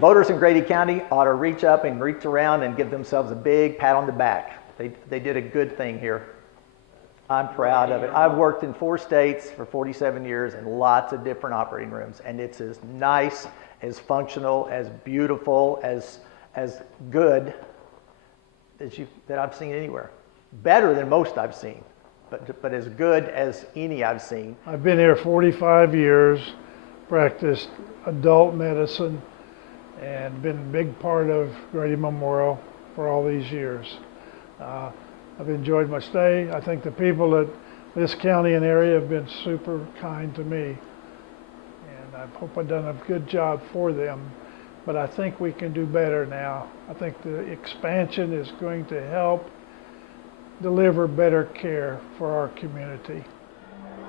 Voters in Grady County ought to reach up and reach around and give themselves a big pat on the back. They did a good thing here. I'm proud of it. I've worked in 4 states for 47 years in lots of different operating rooms, and it's as nice, as functional, as beautiful, as good that I've seen anywhere. Better than most I've seen, but as good as any I've seen. I've been here 45 years, practiced adult medicine, and been a big part of Grady Memorial for all these years. I've enjoyed my stay. I think the people at this county and area have been super kind to me, and I hope I've done a good job for them. But I think we can do better now. I think the expansion is going to help deliver better care for our community.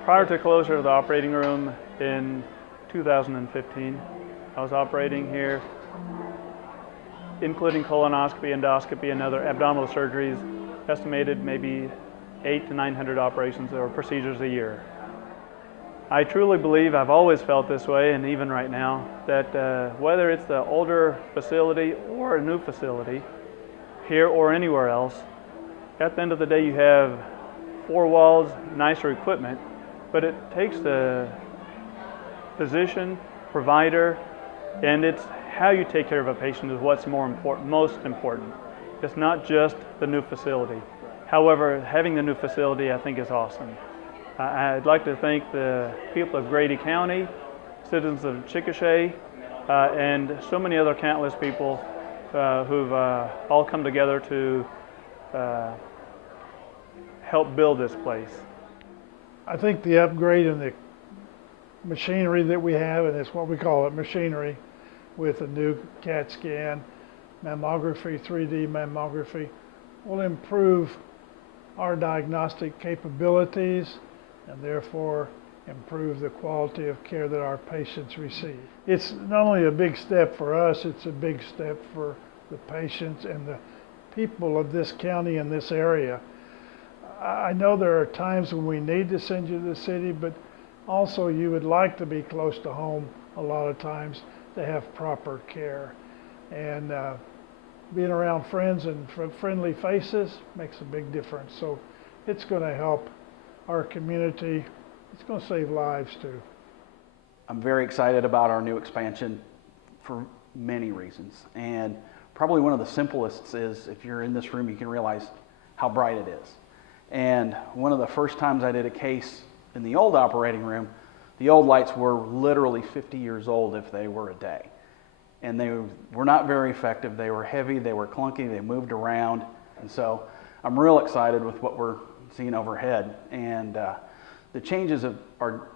Prior to closure of the operating room in 2015, I was operating here, including colonoscopy, endoscopy, and other abdominal surgeries, estimated maybe 800 to 900 operations or procedures a year. I truly believe, I've always felt this way, and even right now, that whether it's the older facility or a new facility, here or anywhere else, at the end of the day you have 4 walls, nicer equipment, but it takes the physician, provider, and it's how you take care of a patient is what's most important. It's not just the new facility. However, having the new facility I think is awesome. I'd like to thank the people of Grady County, citizens of Chickasha, and so many other countless people who've all come together to help build this place. I think the upgrade in the machinery that we have, and it's what we call it, machinery, with a new CAT scan, mammography, 3D mammography, will improve our diagnostic capabilities and therefore improve the quality of care that our patients receive. It's not only a big step for us, it's a big step for the patients and the people of this county and this area. I know there are times when we need to send you to the city, but also you would like to be close to home a lot of times to have proper care. And being around friends and friendly faces makes a big difference. So it's going to help our community. It's going to save lives too. I'm very excited about our new expansion for many reasons. And probably one of the simplest is, if you're in this room, you can realize how bright it is. And one of the first times I did a case in the old operating room, the old lights were literally 50 years old if they were a day. And they were not very effective. They were heavy, they were clunky, they moved around. And so I'm real excited with what we're seeing overhead. And the changes are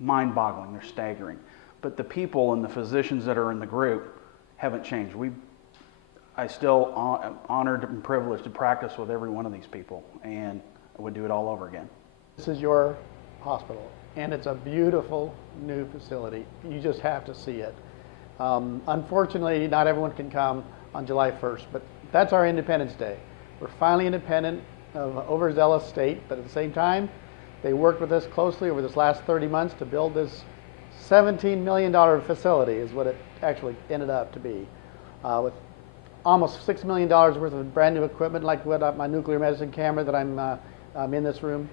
mind-boggling, they're staggering. But the people and the physicians that are in the group haven't changed. I still am honored and privileged to practice with every one of these people, and I would do it all over again. This is your hospital, and it's a beautiful new facility. You just have to see it. Unfortunately, not everyone can come on July 1st, but that's our Independence Day. We're finally independent of an overzealous state, but at the same time, they worked with us closely over this last 30 months to build this $17 million facility is what it actually ended up to be, with almost $6 million worth of brand new equipment, like my nuclear medicine camera that I'm in this room.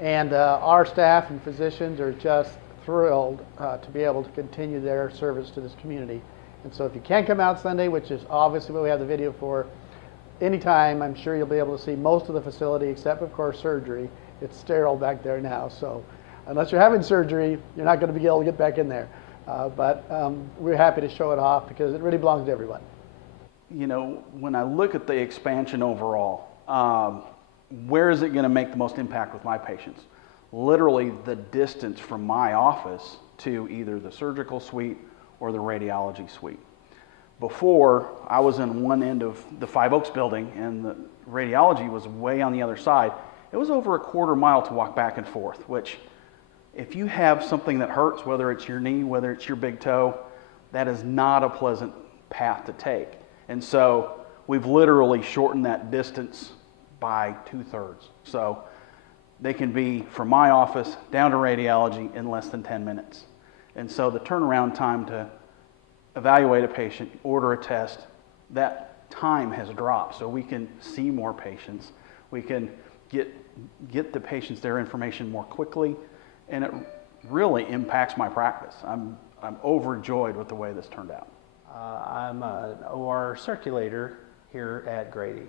And our staff and physicians are just thrilled to be able to continue their service to this community. And so if you can't come out Sunday, which is obviously what we have the video for, anytime I'm sure you'll be able to see most of the facility except of course surgery. It's sterile back there now, so unless you're having surgery, you're not going to be able to get back in there. But we're happy to show it off because it really belongs to everyone. You know, when I look at the expansion overall, where is it going to make the most impact with my patients? Literally the distance from my office to either the surgical suite or the radiology suite. Before, I was in one end of the Five Oaks building and the radiology was way on the other side. It was over a quarter mile to walk back and forth, which if you have something that hurts, whether it's your knee, whether it's your big toe, that is not a pleasant path to take. And so we've literally shortened that distance by 2/3. So they can be from my office down to radiology in less than 10 minutes. And so the turnaround time to evaluate a patient, order a test, that time has dropped. So we can see more patients. We can get the patients their information more quickly, and it really impacts my practice. I'm overjoyed with the way this turned out. I'm an OR circulator here at Grady.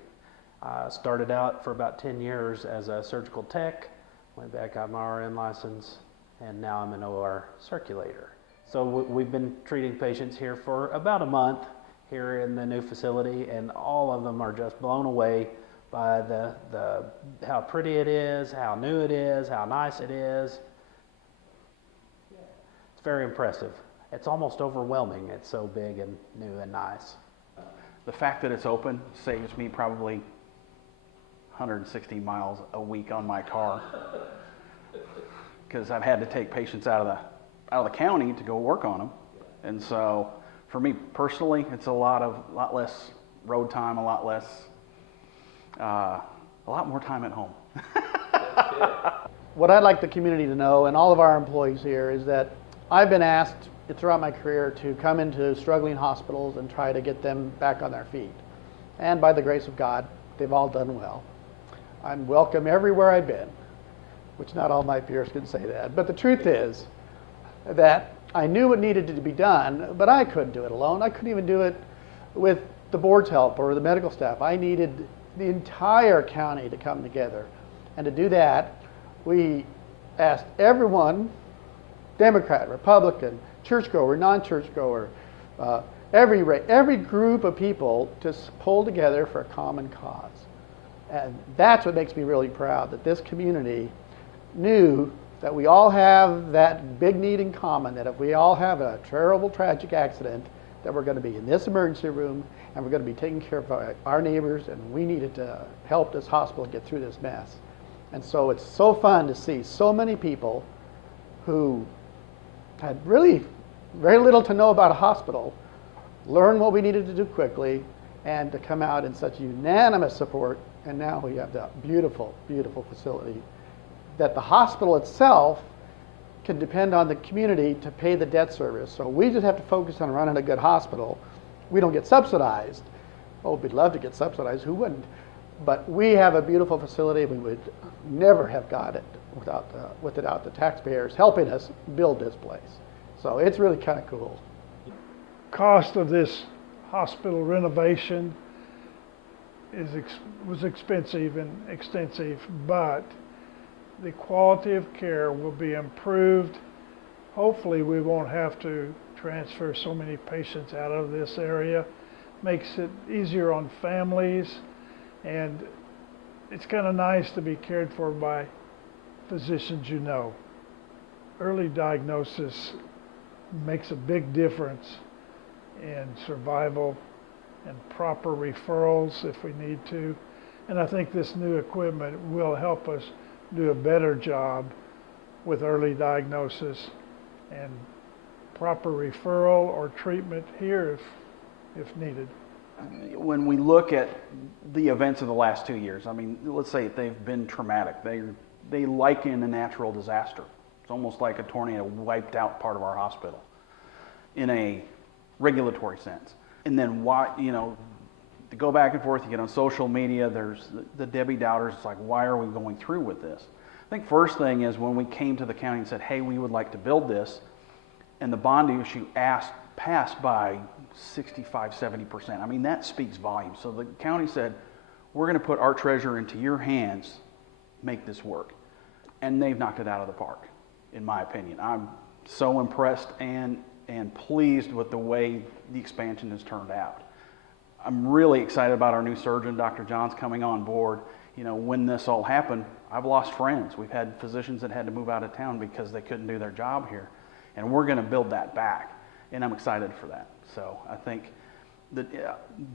Started out for about 10 years as a surgical tech, went back, got my RN license, and now I'm an OR circulator. So we've been treating patients here for about a month here in the new facility, and all of them are just blown away by how pretty it is, how new it is, how nice it is. It's very impressive. It's almost overwhelming. It's so big and new and nice. The fact that it's open saves me probably 160 miles a week on my car, because I've had to take patients out of the county to go work on them. And so for me personally, it's a lot less road time, a lot more time at home. What I'd like the community to know, and all of our employees here, is that I've been asked throughout my career to come into struggling hospitals and try to get them back on their feet. And by the grace of God, they've all done well. I'm welcome everywhere I've been, which not all my peers can say that. But the truth is that I knew what needed to be done, but I couldn't do it alone. I couldn't even do it with the board's help or the medical staff. I needed the entire county to come together. And to do that, we asked everyone, Democrat, Republican, churchgoer, non-churchgoer, every group of people to pull together for a common cause. And that's what makes me really proud, that this community knew that we all have that big need in common, that if we all have a terrible, tragic accident, that we're going to be in this emergency room and we're going to be taking care of our neighbors, and we needed to help this hospital get through this mess. And so it's so fun to see so many people who had really very little to know about a hospital learn what we needed to do quickly, and to come out in such unanimous support. And now we have that beautiful, beautiful facility that the hospital itself can depend on the community to pay the debt service. So we just have to focus on running a good hospital. We don't get subsidized. Oh, we'd love to get subsidized. Who wouldn't? But we have a beautiful facility. We would never have got it without the taxpayers helping us build this place. So it's really kind of cool. Cost of this hospital renovation was expensive and extensive, but the quality of care will be improved. Hopefully we won't have to transfer so many patients out of this area. Makes it easier on families, and it's kind of nice to be cared for by physicians you know. Early diagnosis makes a big difference in survival and proper referrals if we need to. And I think this new equipment will help us do a better job with early diagnosis and proper referral or treatment here if needed. When we look at the events of the last 2 years, I mean, let's say they've been traumatic. They liken a natural disaster. It's almost like a tornado wiped out part of our hospital in a regulatory sense. And then why, to go back and forth, you get on social media, there's the Debbie Doubters. It's like, why are we going through with this? I think first thing is when we came to the county and said, hey, we would like to build this, and the bond issue passed by 65, 70%. I mean, that speaks volumes. So the county said, we're going to put our treasure into your hands, make this work. And they've knocked it out of the park, in my opinion. I'm so impressed and pleased with the way the expansion has turned out. I'm really excited about our new surgeon, Dr. John's coming on board. When this all happened, I've lost friends. We've had physicians that had to move out of town because they couldn't do their job here. And we're going to build that back. And I'm excited for that. So I think that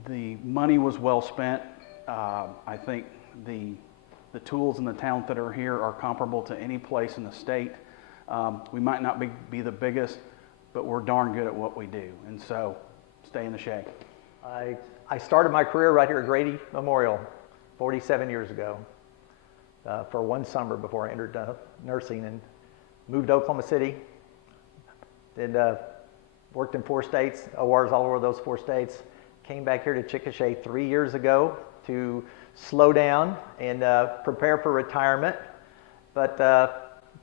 the money was well spent. I think the tools and the talent that are here are comparable to any place in the state. We might not be the biggest, but we're darn good at what we do. And so stay in the shade. I started my career right here at Grady Memorial 47 years ago for one summer before I entered nursing, and moved to Oklahoma City. Did worked in 4 states, ORs all over those 4 states. Came back here to Chickasha 3 years ago to slow down and prepare for retirement. But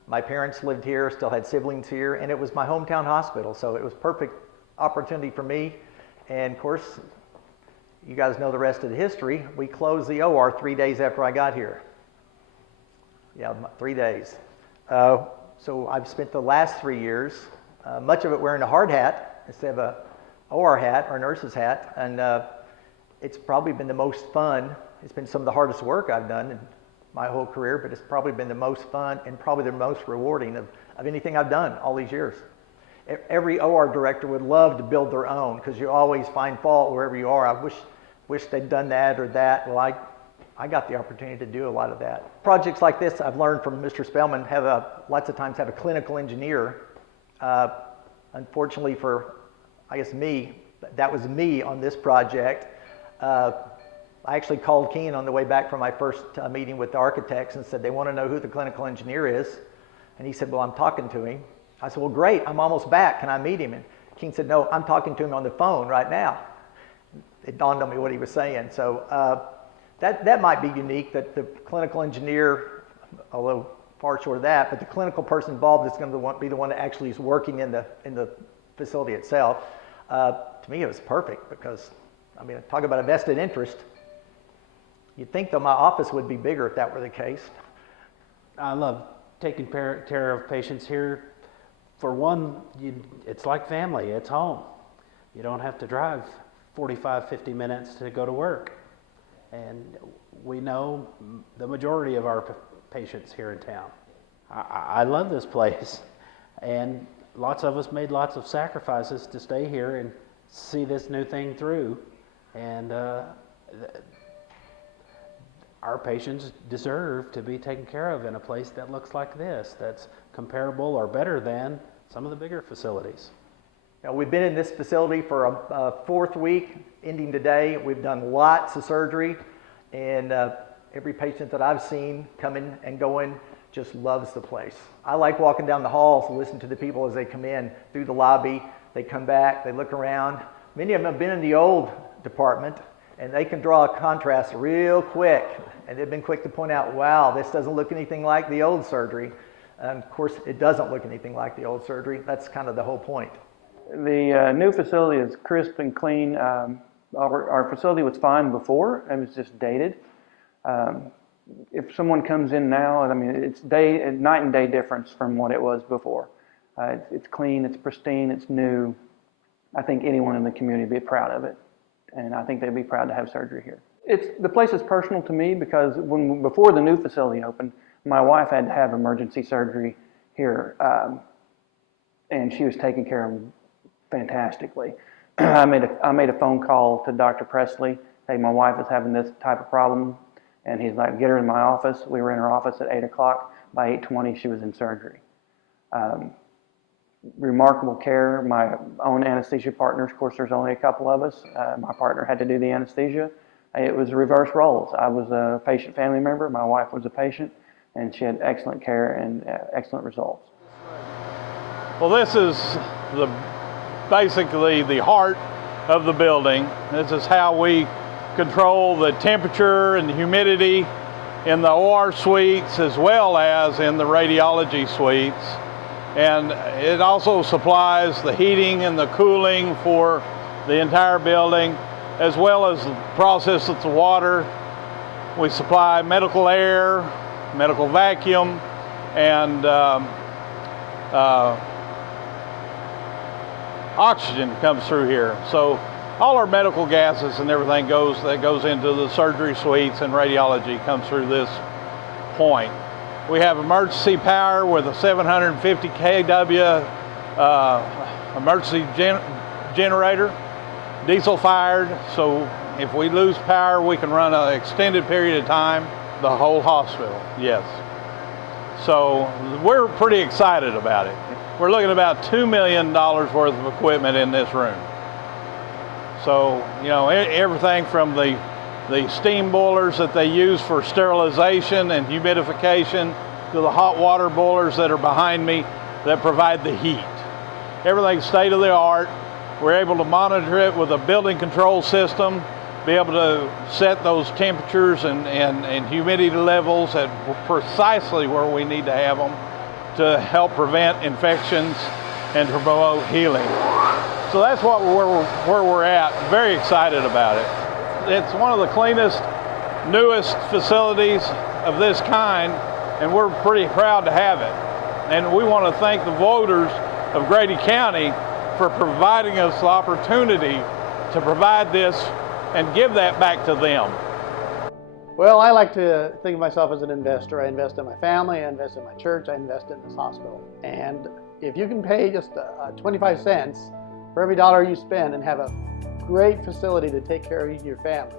my parents lived here, still had siblings here, and it was my hometown hospital, so it was perfect opportunity for me. And of course, you guys know the rest of the history. We closed the OR 3 days after I got here. Yeah, 3 days. So I've spent the last 3 years, much of it wearing a hard hat instead of a OR hat or a nurse's hat, and it's probably been the most fun. It's been some of the hardest work I've done in my whole career, but it's probably been the most fun and probably the most rewarding of anything I've done all these years. Every OR director would love to build their own because you always find fault wherever you are. I wish they'd done that or that. Well, I got the opportunity to do a lot of that. Projects like this, I've learned from Mr. Spellman, lots of times have a clinical engineer. Unfortunately for, I guess, me, that was me on this project. I actually called Keen on the way back from my first meeting with the architects and said they want to know who the clinical engineer is. And he said, well, I'm talking to him. I said, well, great, I'm almost back. Can I meet him? And Keen said, no, I'm talking to him on the phone right now. It dawned on me what he was saying. So that might be unique, that the clinical engineer, although far short of that, but the clinical person involved is going to be the one that actually is working in the facility itself. To me, it was perfect because, I mean, talk about a vested interest. You'd think that my office would be bigger if that were the case. I love taking care of patients here. For one, it's like family, it's home. You don't have to drive 45, 50 minutes to go to work. And we know the majority of our patients here in town. I love this place. And lots of us made lots of sacrifices to stay here and see this new thing through. And our patients deserve to be taken care of in a place that looks like this, that's comparable or better than some of the bigger facilities. Now, we've been in this facility for a 4th week, ending today. We've done lots of surgery, and every patient that I've seen coming and going just loves the place. I like walking down the halls and listen to the people as they come in through the lobby. They come back, they look around. Many of them have been in the old department, and they can draw a contrast real quick. And they've been quick to point out, wow, this doesn't look anything like the old surgery. And of course, it doesn't look anything like the old surgery. That's kind of the whole point. The new facility is crisp and clean. Our facility was fine before. It was just dated. If someone comes in now, I mean, it's night and day difference from what it was before. It's clean, it's pristine, it's new. I think anyone in the community would be proud of it. And I think they'd be proud to have surgery here. The place is personal to me because before the new facility opened, my wife had to have emergency surgery here, and she was taken care of fantastically. I made a phone call to Dr. Presley. Hey, my wife is having this type of problem, and he's like, get her in my office. We were in her office at 8 o'clock. By 8:20, she was in surgery. Remarkable care. My own anesthesia partners, of course, there's only a couple of us. My partner had to do the anesthesia. It was reverse roles. I was a patient family member. My wife was a patient, and she had excellent care and excellent results. Well, this is basically the heart of the building. This is how we control the temperature and the humidity in the OR suites as well as in the radiology suites. And it also supplies the heating and the cooling for the entire building, as well as the process of the water. We supply medical air, medical vacuum, and oxygen comes through here. So all our medical gases and everything that goes into the surgery suites and radiology comes through this point. We have emergency power with a 750 kW emergency generator, diesel fired, so if we lose power, we can run an extended period of time, the whole hospital, yes. So we're pretty excited about it. We're looking at about $2 million worth of equipment in this room. So, you know, everything from the steam boilers that they use for sterilization and humidification to the hot water boilers that are behind me that provide the heat. Everything's state of the art. We're able to monitor it with a building control system, be able to set those temperatures and humidity levels at precisely where we need to have them to help prevent infections and to promote healing. So that's where we're at. Very excited about it. It's one of the cleanest, newest facilities of this kind, and we're pretty proud to have it. And we want to thank the voters of Grady County for providing us the opportunity to provide this and give that back to them. Well, I like to think of myself as an investor. I invest in my family, I invest in my church, I invest in this hospital. And if you can pay just 25 cents for every dollar you spend and have a great facility to take care of your family,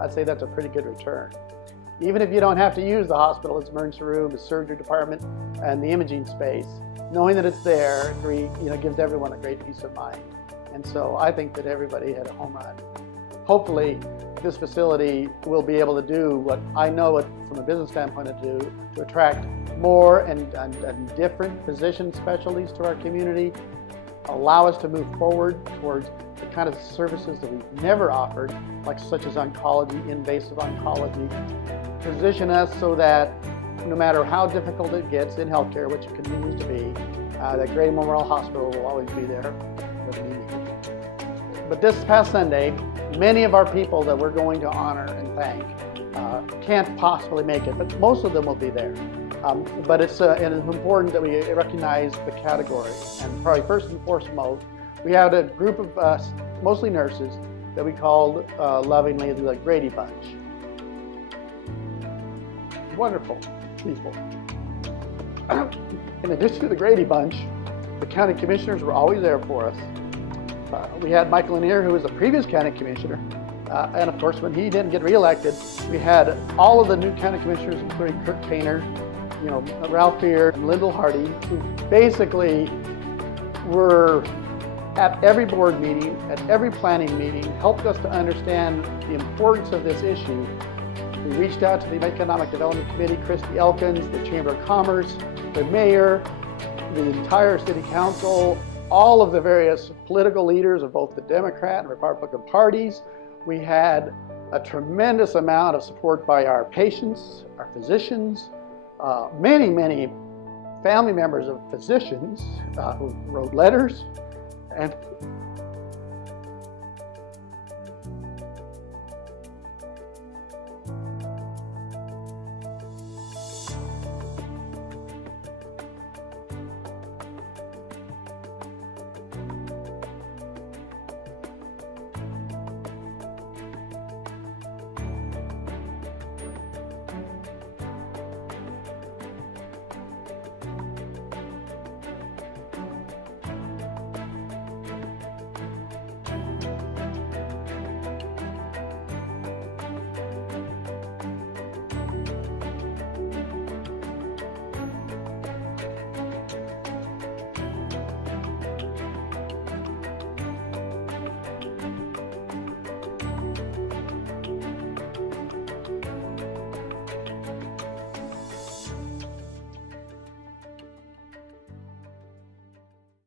I'd say that's a pretty good return. Even if you don't have to use the hospital, its emergency room, its surgery department, and the imaging space, knowing that it's there gives everyone a great peace of mind. And so I think that everybody had a home run. Hopefully, this facility will be able to do what I know it from a business standpoint to attract more and different physician specialties to our community, allow us to move forward towards the kind of services that we've never offered, such as oncology, invasive oncology, position us so that no matter how difficult it gets in healthcare, which it continues to be, that Grady Memorial Hospital will always be there when we need it. But this past Sunday, many of our people that we're going to honor and thank can't possibly make it, but most of them will be there. But it's important that we recognize the category. And probably first and foremost, we had a group of us, mostly nurses, that we called lovingly the Grady Bunch. Wonderful people. In addition to the Grady Bunch, the county commissioners were always there for us. We had Michael Lanier, who was the previous county commissioner, and of course when he didn't get reelected, we had all of the new county commissioners, including Kirk Painter, Ralph Fear, and Lyndall Hardy, who basically were at every board meeting, at every planning meeting, helped us to understand the importance of this issue. We reached out to the Economic Development Committee, Christy Elkins, the Chamber of Commerce, the mayor, the entire city council, all of the various political leaders of both the Democrat and Republican parties. We had a tremendous amount of support by our patients, our physicians, many family members of physicians who wrote letters, and